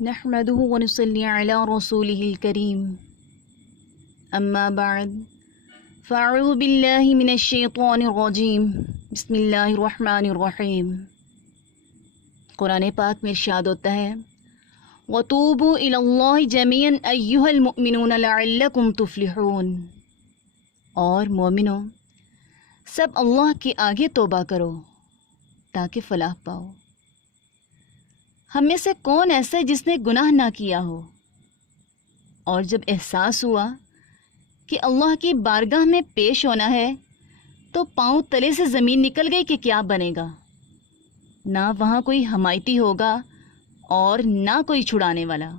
نحمده ونصلي على رسوله الكريم اما بعد فاعوذ باللہ من الشیطان الرجیم بسم اللہ الرحمن الرحیم۔ قرآن پاک میں ارشاد ہوتا ہے وَتُوبُوا إِلَى اللَّهِ جَمِيعًا أَيُّهَا الْمُؤْمِنُونَ لَعَلَّكُمْ تُفْلِحُونَ، اور مومنوں سب اللہ کے آگے توبہ کرو تاکہ فلاح پاؤ۔ ہم میں سے کون ایسا ہے جس نے گناہ نہ کیا ہو، اور جب احساس ہوا کہ اللہ کی بارگاہ میں پیش ہونا ہے تو پاؤں تلے سے زمین نکل گئی کہ کیا بنے گا، نہ وہاں کوئی حمایتی ہوگا اور نہ کوئی چھڑانے والا۔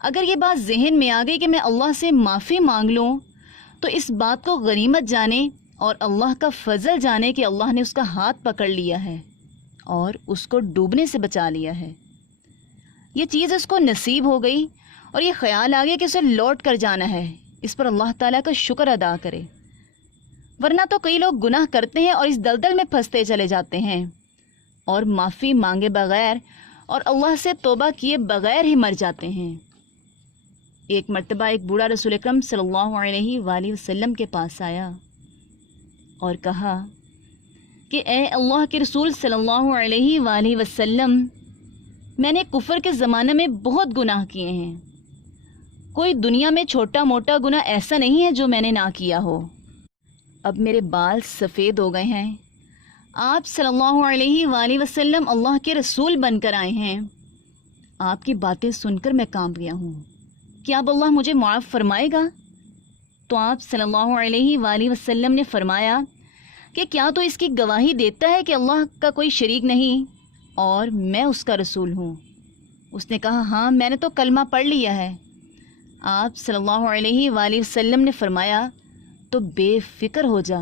اگر یہ بات ذہن میں آ گئی کہ میں اللہ سے معافی مانگ لوں تو اس بات کو غنیمت جانے اور اللہ کا فضل جانے کہ اللہ نے اس کا ہاتھ پکڑ لیا ہے اور اس کو ڈوبنے سے بچا لیا ہے۔ یہ چیز اس کو نصیب ہو گئی اور یہ خیال آ گیا کہ اسے لوٹ کر جانا ہے، اس پر اللہ تعالیٰ کا شکر ادا کرے۔ ورنہ تو کئی لوگ گناہ کرتے ہیں اور اس دلدل میں پھنستے چلے جاتے ہیں اور معافی مانگے بغیر اور اللہ سے توبہ کیے بغیر ہی مر جاتے ہیں۔ ایک مرتبہ ایک بوڑھا رسول اکرم صلی اللہ علیہ وآلہ وسلم کے پاس آیا اور کہا کہ اے اللہ کے رسول صلی اللہ علیہ وآلہ وسلم، میں نے کفر کے زمانے میں بہت گناہ کیے ہیں، کوئی دنیا میں چھوٹا موٹا گناہ ایسا نہیں ہے جو میں نے نہ کیا ہو۔ اب میرے بال سفید ہو گئے ہیں، آپ صلی اللہ علیہ وآلہ وسلم اللہ کے رسول بن کر آئے ہیں، آپ کی باتیں سن کر میں کانپ گیا ہوں، کیا اب اللہ مجھے معاف فرمائے گا؟ تو آپ صلی اللہ علیہ وآلہ وسلم نے فرمایا کہ کیا تو اس کی گواہی دیتا ہے کہ اللہ کا کوئی شریک نہیں اور میں اس کا رسول ہوں؟ اس نے کہا ہاں، میں نے تو کلمہ پڑھ لیا ہے۔ آپ صلی اللہ علیہ وآلہ وسلم نے فرمایا تو بے فکر ہو جا،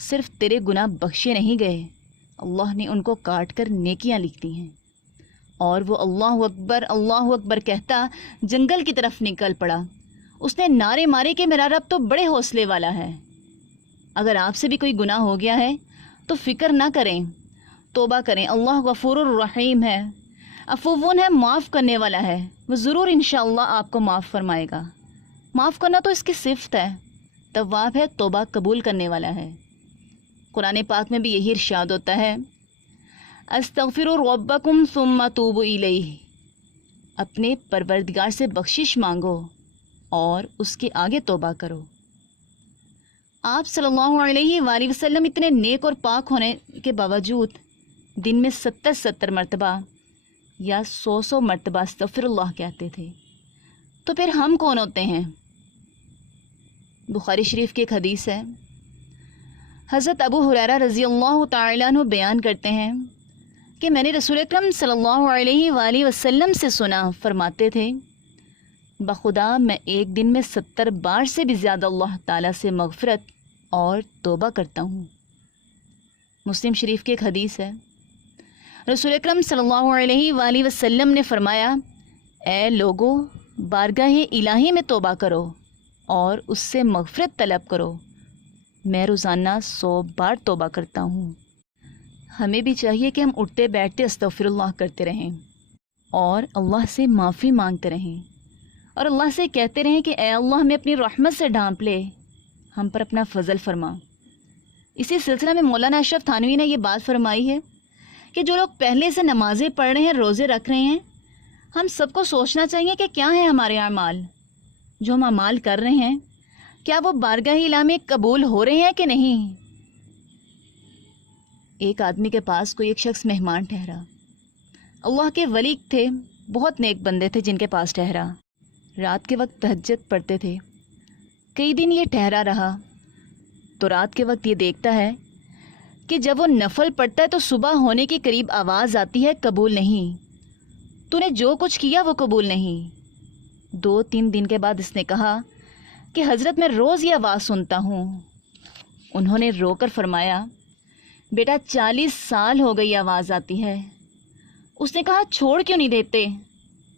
صرف تیرے گناہ بخشے نہیں گئے، اللہ نے ان کو کاٹ کر نیکیاں لکھ دی ہیں۔ اور وہ اللہ اکبر کہتا جنگل کی طرف نکل پڑا۔ اس نے نعرے مارے کہ میرا رب تو بڑے حوصلے والا ہے۔ اگر آپ سے بھی کوئی گناہ ہو گیا ہے تو فکر نہ کریں، توبہ کریں، اللہ غفور الرحیم ہے، عفوون ہے، معاف کرنے والا ہے، وہ ضرور انشاءاللہ آپ کو معاف فرمائے گا۔ معاف کرنا تو اس کی صفت ہے، تواب ہے، توبہ قبول کرنے والا ہے۔ قرآن پاک میں بھی یہی ارشاد ہوتا ہے استغفروا ربکم ثم توبوا الیہ، اپنے پروردگار سے بخشش مانگو اور اس کے آگے توبہ کرو۔ آپ صلی اللہ علیہ وآلہ وسلم اتنے نیک اور پاک ہونے کے باوجود دن میں 70 مرتبہ یا 100 مرتبہ استغفر اللہ کہتے تھے، تو پھر ہم کون ہوتے ہیں؟ بخاری شریف کی ایک حدیث ہے، حضرت ابو ہریرہ رضی اللہ تعالیٰ عنہ بیان کرتے ہیں کہ میں نے رسول اکرم صلی اللہ علیہ وآلہ وسلم سے سنا، فرماتے تھے بخدا میں ایک دن میں 70 بار سے بھی زیادہ اللہ تعالیٰ سے مغفرت اور توبہ کرتا ہوں۔ مسلم شریف کی ایک حدیث ہے، رسول اکرم صلی اللہ علیہ وآلہ وسلم نے فرمایا اے لوگو، بارگاہ الہی میں توبہ کرو اور اس سے مغفرت طلب کرو، میں روزانہ 100 بار توبہ کرتا ہوں۔ ہمیں بھی چاہیے کہ ہم اٹھتے بیٹھتے استغفر اللہ کرتے رہیں اور اللہ سے معافی مانگتے رہیں اور اللہ سے کہتے رہیں کہ اے اللہ ہمیں اپنی رحمت سے ڈھانپ لے، ہم پر اپنا فضل فرما۔ اسی سلسلہ میں مولانا اشرف تھانوی نے یہ بات فرمائی ہے کہ جو لوگ پہلے سے نمازیں پڑھ رہے ہیں، روزے رکھ رہے ہیں، ہم سب کو سوچنا چاہیے کہ کیا ہیں ہمارے اعمال، جو ہم اعمال کر رہے ہیں کیا وہ بارگاہ الہی میں قبول ہو رہے ہیں کہ نہیں۔ ایک آدمی کے پاس کوئی ایک شخص مہمان ٹھہرا، اللہ کے ولی تھے، بہت نیک بندے تھے جن کے پاس ٹھہرا، رات کے وقت تہجد پڑھتے تھے۔ کئی دن یہ ٹھہرا رہا تو رات کے وقت یہ دیکھتا ہے کہ جب وہ نفل پڑھتا ہے تو صبح ہونے کے قریب آواز آتی ہے قبول نہیں، تو نے جو کچھ کیا وہ قبول نہیں۔ 2-3 دن کے بعد اس نے کہا کہ حضرت میں روز یہ آواز سنتا ہوں۔ انہوں نے رو کر فرمایا بیٹا 40 سال ہو گئی آواز آتی ہے۔ اس نے کہا چھوڑ کیوں نہیں دیتے؟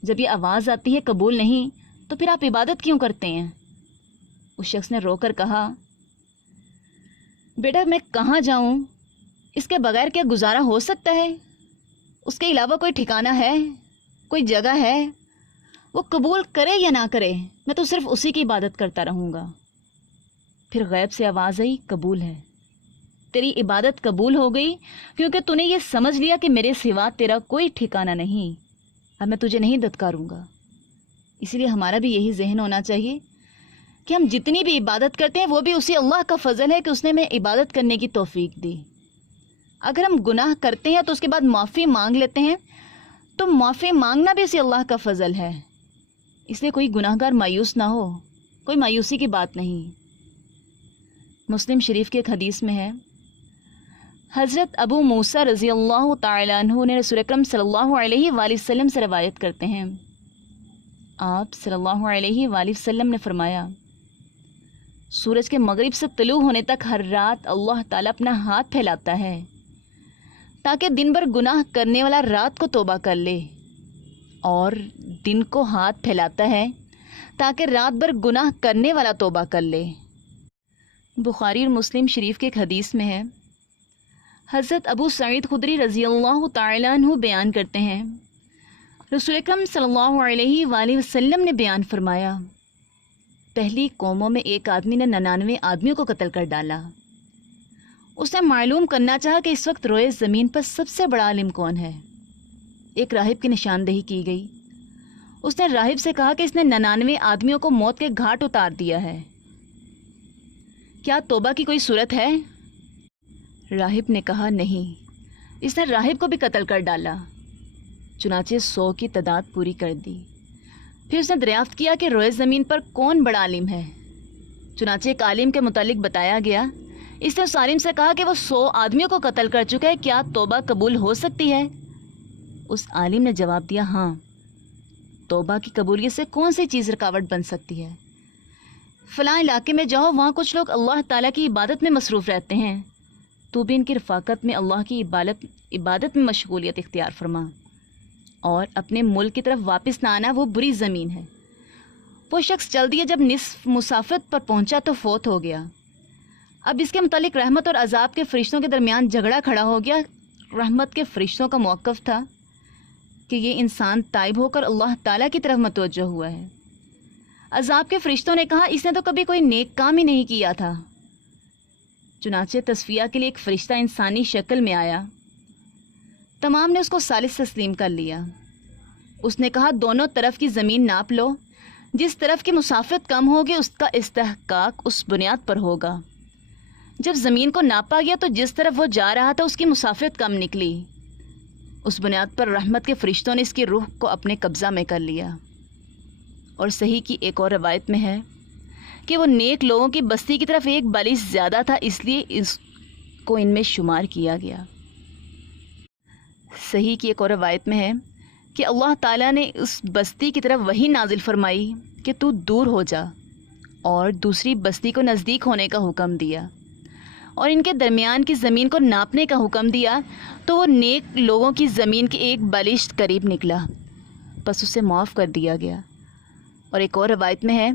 جب یہ آواز آتی ہے قبول نہیں تو پھر آپ عبادت کیوں کرتے ہیں؟ اس شخص نے رو کر کہا بیٹا میں کہاں جاؤں، اس کے بغیر کیا گزارا ہو سکتا ہے؟ اس کے علاوہ کوئی ٹھکانہ ہے، کوئی جگہ ہے، وہ قبول کرے یا نہ کرے میں تو صرف اسی کی عبادت کرتا رہوں گا۔ پھر غیب سے آواز آئی، قبول ہے، تیری عبادت قبول ہو گئی، کیونکہ تو نے یہ سمجھ لیا کہ میرے سوا تیرا کوئی ٹھکانہ نہیں، اب میں تجھے نہیں دھتکاروں گا۔ اسی لیے ہمارا بھی یہی ذہن ہونا چاہیے کہ ہم جتنی بھی عبادت کرتے ہیں وہ بھی اسی اللہ کا فضل ہے کہ اس نے ہمیں عبادت کرنے کی توفیق دی۔ اگر ہم گناہ کرتے ہیں تو اس کے بعد معافی مانگ لیتے ہیں تو معافی مانگنا بھی اسی اللہ کا فضل ہے، اس لیے کوئی گناہ گار مایوس نہ ہو، کوئی مایوسی کی بات نہیں۔ مسلم شریف کے ایک حدیث میں ہے، حضرت ابو موسیٰ رضی اللہ تعالیٰ عنہ نے رسول اکرم صلی اللہ علیہ وآلہ وسلم سے روایت کرتے ہیں، آپ صلی اللہ علیہ وآلہ وسلم نے فرمایا، سورج کے مغرب سے طلوع ہونے تک ہر رات اللہ تعالیٰ اپنا ہاتھ پھیلاتا ہے تاکہ دن بھر گناہ کرنے والا رات کو توبہ کر لے، اور دن کو ہاتھ پھیلاتا ہے تاکہ رات بھر گناہ کرنے والا توبہ کر لے۔ بخاری اور مسلم شریف کے ایک حدیث میں ہے، حضرت ابو سعید خدری رضی اللہ تعالیٰ عنہ بیان کرتے ہیں، رسول اکرم صلی اللہ علیہ وآلہ وسلم نے بیان فرمایا، پہلی قوموں میں ایک آدمی نے 99 آدمیوں کو قتل کر ڈالا۔ اس نے معلوم کرنا چاہا کہ اس وقت روئے زمین پر سب سے بڑا عالم کون ہے۔ ایک راہب کی نشاندہی کی گئی، اس نے راہب سے کہا کہ اس نے 99 آدمیوں کو موت کے گھاٹ اتار دیا ہے، کیا توبہ کی کوئی صورت ہے؟ راہب نے کہا نہیں، اس نے راہب کو بھی قتل کر ڈالا۔ چنانچہ 100 کی تعداد پوری کر دی۔ پھر اس نے دریافت کیا کہ روئے زمین پر کون بڑا عالم ہے۔ چنانچہ ایک عالم کے متعلق بتایا گیا، اس نے اس عالم سے کہا کہ وہ 100 آدمیوں کو قتل کر چکا ہے، کیا توبہ قبول ہو سکتی ہے؟ اس عالم نے جواب دیا، ہاں، توبہ کی قبولیت سے کون سی چیز رکاوٹ بن سکتی ہے؟ فلاں علاقے میں جاؤ، وہاں کچھ لوگ اللہ تعالیٰ کی عبادت میں مصروف رہتے ہیں، تو بھی ان کی رفاقت میں اللہ کی عبادت میں مشغولیت اختیار فرما، اور اپنے ملک کی طرف واپس نہ آنا، وہ بری زمین ہے۔ وہ شخص چل دیا، جب نصف مسافت پر پہنچا تو فوت ہو گیا۔ اب اس کے متعلق رحمت اور عذاب کے فرشتوں کے درمیان جھگڑا کھڑا ہو گیا۔ رحمت کے فرشتوں کا موقف تھا کہ یہ انسان تائب ہو کر اللہ تعالیٰ کی طرف متوجہ ہوا ہے۔ عذاب کے فرشتوں نے کہا، اس نے تو کبھی کوئی نیک کام ہی نہیں کیا تھا۔ چنانچہ تصفیہ کے لیے ایک فرشتہ انسانی شکل میں آیا، تمام نے اس کو ثالث تسلیم کر لیا۔ اس نے کہا، دونوں طرف کی زمین ناپ لو، جس طرف کی مسافت کم ہوگی اس کا استحقاق اس بنیاد پر ہوگا۔ جب زمین کو ناپا گیا تو جس طرف وہ جا رہا تھا اس کی مسافت کم نکلی، اس بنیاد پر رحمت کے فرشتوں نے اس کی روح کو اپنے قبضہ میں کر لیا۔ اور صحیح کی ایک اور روایت میں ہے کہ وہ نیک لوگوں کی بستی کی طرف ایک بالش زیادہ تھا، اس لیے اس کو ان میں شمار کیا گیا۔ صحیح کی ایک اور روایت میں ہے کہ اللہ تعالیٰ نے اس بستی کی طرف وحی نازل فرمائی کہ تو دور ہو جا، اور دوسری بستی کو نزدیک ہونے کا حکم دیا، اور ان کے درمیان کی زمین کو ناپنے کا حکم دیا، تو وہ نیک لوگوں کی زمین کی ایک بالشت قریب نکلا، بس اسے معاف کر دیا گیا۔ اور ایک اور روایت میں ہے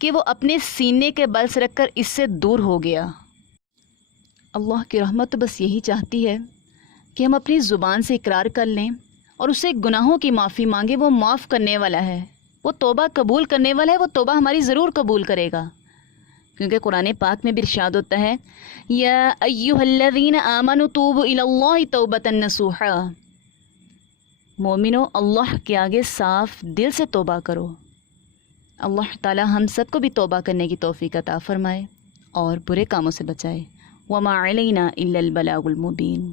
کہ وہ اپنے سینے کے بل سے رکھ کر اس سے دور ہو گیا۔ اللہ کی رحمت تو بس یہی چاہتی ہے کہ ہم اپنی زبان سے اقرار کر لیں اور اس سے گناہوں کی معافی مانگیں۔ وہ معاف کرنے والا ہے، وہ توبہ قبول کرنے والا ہے، وہ توبہ ہماری ضرور قبول کرے گا، کیونکہ قرآن پاک میں بھی ارشاد ہوتا ہے، یا ایھا الذین آمنوا توبوا الی اللہ توبۃ نصوحا، مومنو اللہ کے آگے صاف دل سے توبہ کرو۔ اللہ تعالی ہم سب کو بھی توبہ کرنے کی توفیق عطا فرمائے اور برے کاموں سے بچائے۔ وما علینا الا البلاغ المبین۔